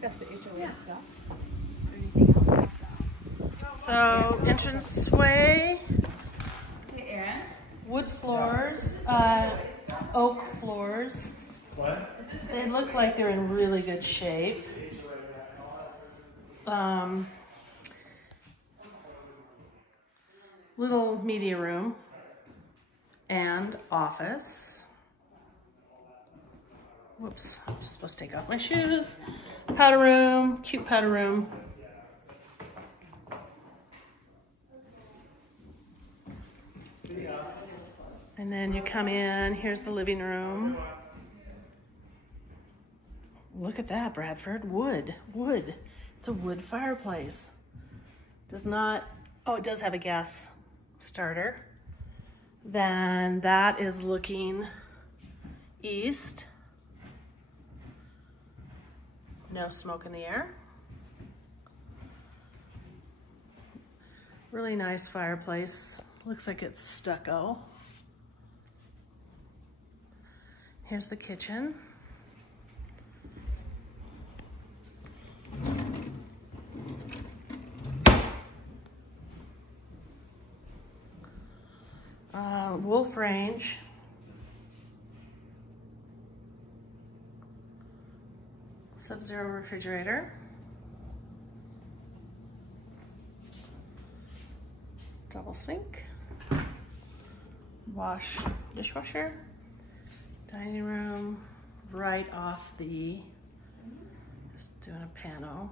think that's the HOA stuff. Anything else? So entranceway, Hey, Aaron. wood floors, oak floors. What? They look like they're in really good shape. Little media room and office. Whoops, I'm supposed to take off my shoes. Powder room, cute powder room. And then you come in, here's the living room. Look at that, Bradford, wood. It's a wood fireplace. Does not, oh, it does have a gas starter. Then that is looking east. No smoke in the air. Really nice fireplace. Looks like it's stucco. Here's the kitchen. Wolf range. Sub-Zero refrigerator. Double sink. Dishwasher. Dining room right off the, just doing a pano.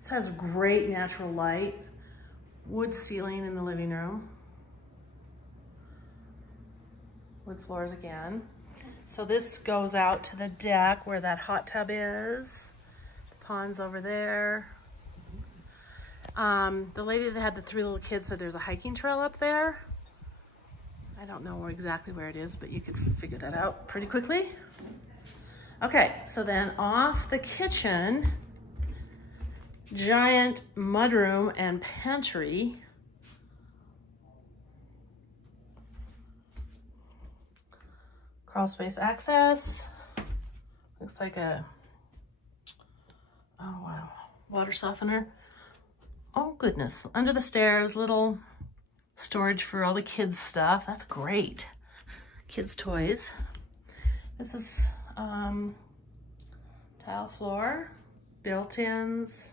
This has great natural light. Wood ceiling in the living room. Wood floors again. So this goes out to the deck where that hot tub is. The pond's over there. The lady that had the 3 little kids said there's a hiking trail up there. I don't know exactly where it is, but you could figure that out pretty quickly. Okay, so then off the kitchen, giant mudroom and pantry. Crawl space access. Looks like a, oh wow, water softener. Oh goodness, under the stairs, little storage for all the kids' stuff. That's great. Kids' toys. This is tile floor, built-ins.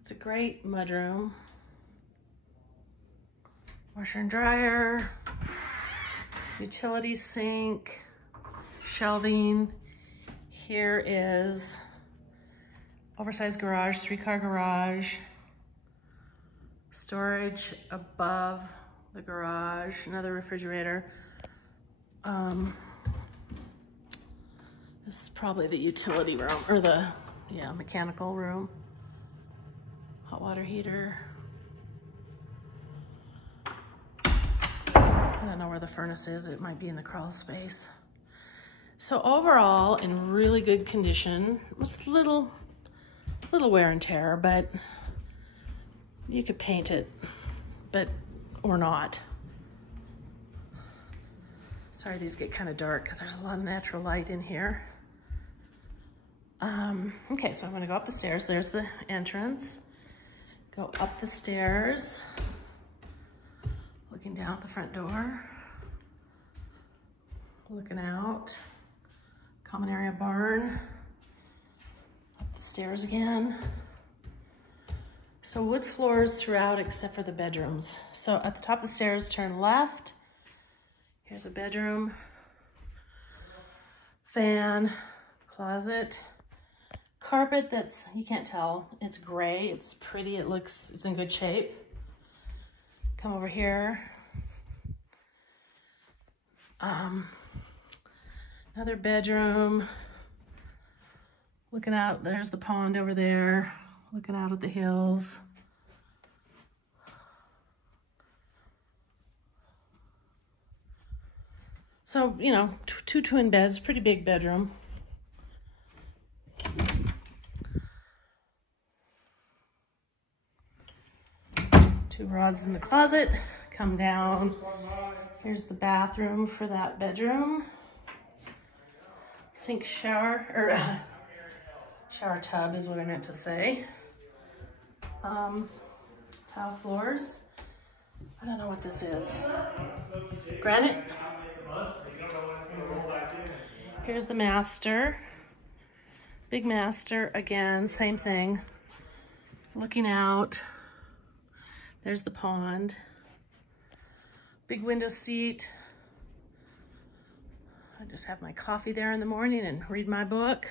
It's a great mudroom. Washer and dryer, utility sink, shelving. Here is oversized garage, 3-car garage, storage above the garage, another refrigerator. This is probably the utility room, or the, yeah, mechanical room. Hot water heater. I don't know where the furnace is. It might be in the crawl space. So overall, in really good condition. It was little wear and tear, but you could paint it, or not. Sorry, these get kind of dark because there's a lot of natural light in here. Okay, so I'm gonna go up the stairs. There's the entrance. Go up the stairs. Looking down at the front door. Looking out. Common area barn. Up the stairs again. So wood floors throughout except for the bedrooms. So at the top of the stairs, turn left. Here's a bedroom. Fan, closet. Carpet that's, you can't tell, it's gray, it's pretty, it's in good shape. Come over here. Another bedroom. Looking out, there's the pond over there. Looking out at the hills. So, you know, two twin beds, pretty big bedroom. Two rods in the closet, come down. Here's the bathroom for that bedroom. sink shower, or shower tub is what I meant to say. Tile floors. I don't know what this is. Granite. Here's the master. Big master, again, same thing. Looking out. There's the pond. Big window seat. I just have my coffee there in the morning and read my book.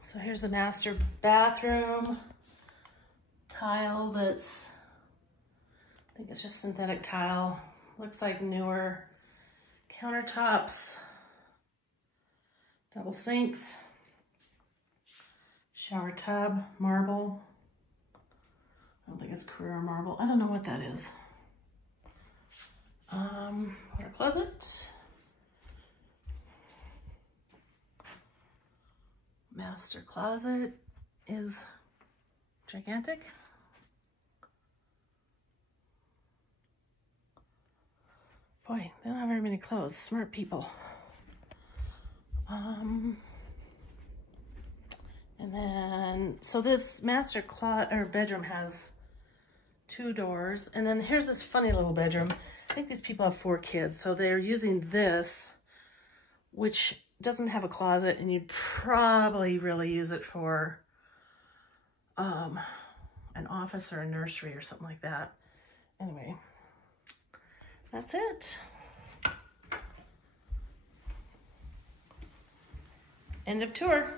So here's the master bathroom. Tile that's, I think it's just synthetic tile. Looks like newer countertops. Double sinks. Shower tub, marble. I don't think it's Carrera marble. I don't know what that is. Water closet. Master closet is gigantic. Boy, they don't have very many clothes. Smart people. And then, so this master closet or bedroom has 2 doors. And then here's this funny little bedroom. I think these people have 4 kids, so they're using this, which doesn't have a closet, and you'd probably really use it for an office or a nursery or something like that. Anyway, that's it. End of tour.